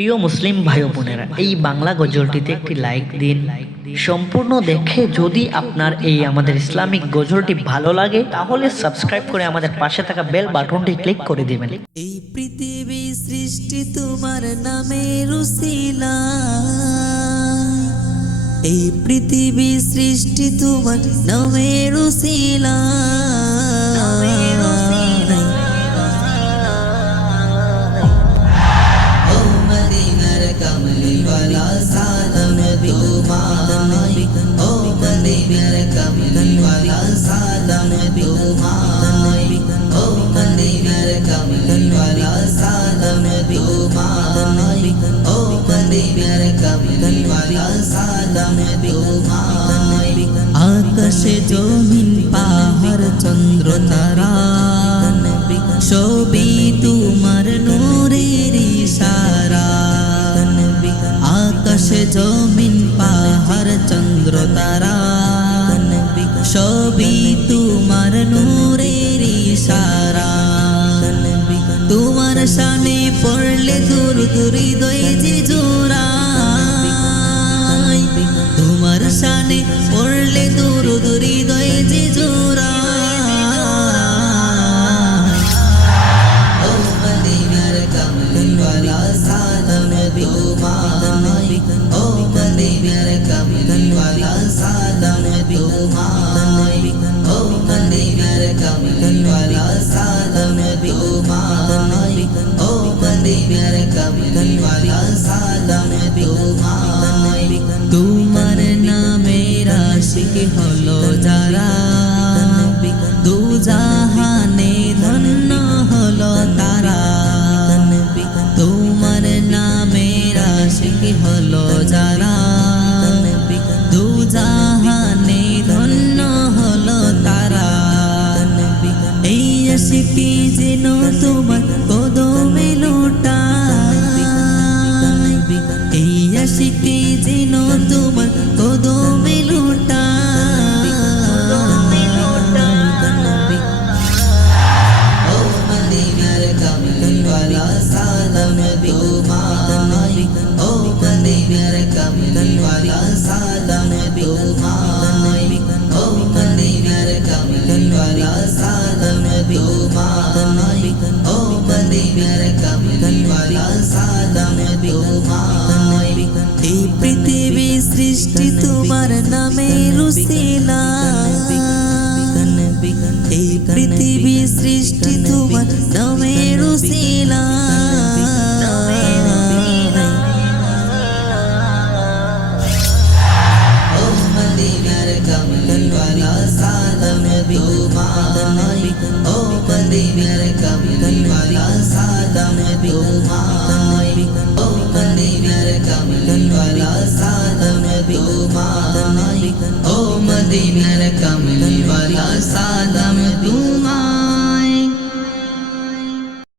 প্রিয় মুসলিম ভাই ও বোনেরা, এই বাংলা গজলটিতে একটি লাইক দিন। সম্পূর্ণ দেখে যদি আপনার এই আমাদের ইসলামিক গজলটি ভালো লাগে তাহলে সাবস্ক্রাইব করে আমাদের পাশে থাকা বেল বাটনটি ক্লিক করে দিবেন। এই পৃথিবী সৃষ্টি তোমার নামের উসিলায়, এই পৃথিবী সৃষ্টি তোমার নামের উসিলায়। ও মদিনার কমলিওয়ালা সালাম তোমায়, ও মদিনার কমলিওয়ালা সালাম তোমায়, ও মদিনার কমলিওয়ালা সালাম তোমায়, ও মদিনার কমলিওয়ালা সালাম তোমায়। আকাশে জমিন পাহাড় চন্দ্র তারা সবই তোমার নূরের ইশারা। আকাশে জমিন পাহাড় চন্দ্র তারা সবই তোমার নূরের ইশারা। তোমার শানে পড়লে দুরুদ হৃদয়ে যে জোড়ায়, তোমার শানে পড়লে দুরুদ হৃদয়ে যে জোড়ায়। ও মদিনার কমলিওয়ালা সালাম তোমায়, ও মদিনার কমলিওয়ালা সালাম তোমায়, ও মদিনার কমলিওয়ালা সালাম তোমায়, ও মদিনার কমলিওয়ালা সালাম তোমায়। তোমার নামের আশিক হলো যারা দু জাহানে ধন্য হলো তারা। তোমার নামের আশিক হলো যারা দু জাহানে ধন্য হলো তারা। এই আশিকি যেন তোমার কদমে লোটায়, এই আশিকি যেন তোমার কদমে লোটায়। ও মদিনার কমলিওয়ালা সালাম তোমায়, ও মদিনার কমলিওয়ালা সালাম তোমায়, ও মদিনার কমলিওয়ালা সালাম তোমায়, ও মদিনার কমলিওয়ালা সালাম তোমায়। এই পৃথিবী সৃষ্টি তোমার নামের উসিলায়, এই পৃথিবী সৃষ্টি তোমার নামের উসিলায়। ও মদিনার কমলিওয়ালা সালাম তোমায়, ও মদিনার কমলিওয়ালা সালাম তোমায়, ও মদিনার কমলিওয়ালা সালাম তোমায়, ও মদিনার কমলিওয়ালা সালাম তোমায়।